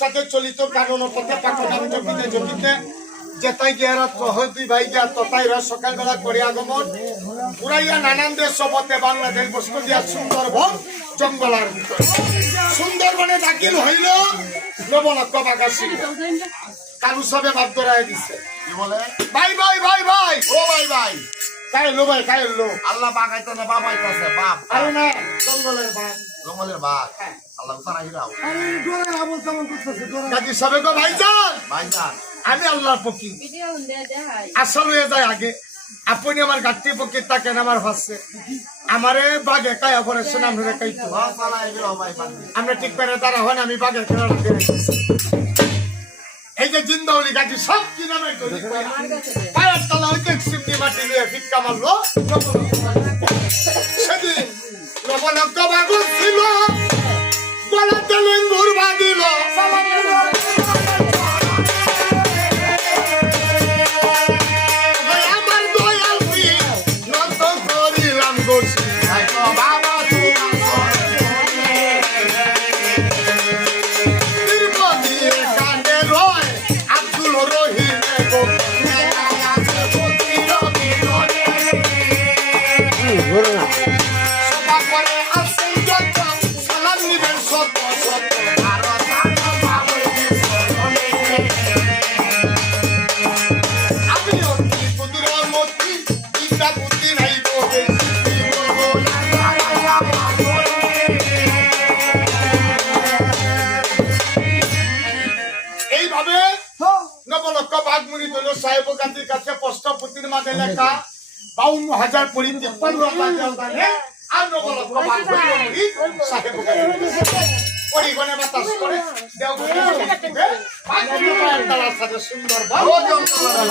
সাথে চলিত কারণ পথে পাকনাম জপিতে জপিতে যেতাই গিয়ারা তহদি ভাই গিয়া ততাইরা সকালবেলা করে আগমন পুরাইয়া নানান দেশ সপথে বাংলাদেশ বস্তু দিয়া সুন্দরবন জঙ্গলার ভিতরে সুন্দরবনে দাখিল হইল নবলক্ষ বাঘা সিংহ কালু সবে বাদ ধরাই দিছে কি বলে ভাই ভাই ভাই ভাই ও ভাই ভাই কাইলো ভাই কাইলো আল্লাহ বাগাইতে না বাপ আইতাছে বাপ আরে না জঙ্গলের বাঘ জঙ্গলের বাঘ আল্লাহ সারা হিরাও আরে ডোরা আমল তামল করতেছে ডোরা কাজী সবে গো ভাইজান ভাইজান আমি আল্লাহর পক্ষী আসল হয়ে যায় আগে আপনি আমার গাড়ির পক্ষে থাকেন আমার ভাষে আমারে বাঘে কাই অপারেশন আমরা কাইতো বাপ সালা হিরাও ভাই পান্ডি আমরা ঠিক করে তারা হন আমি বাঘের খেলা দিয়ে রেখেছি এই যে জিন্দাউলি গাছি সব কি নামে করি পায়ের তলা হইতে সিমনি মাটি নিয়ে ভিক্ষা মারলো সেদিন লবণাক্ত বাঘ ছিল গলাতে লিঙ্গুর বাঁধিল আমার দয়াল দিয়ে নত করিলাম গোসি বাবা আব্দুল রহিম সভা করে আসেন যত সালাম নিবেন সত সত আমি অতি কুদুর মতি বিদ্যা বুদ্ধি নাই গোবে এইভাবে নবলক্ষ বাঘমুনি দল সাহেব গান্ধীর কাছে প্রশ্নপত্রির মাঝে লেখা 52,000 পরি 53,000 আর নবলক্ষ বাঘমুনি সাহেব পরিগণে বাতাস করে দেওঘরে বাঘমুনি পায়ের তলার সাথে সুন্দর ও জঙ্গলের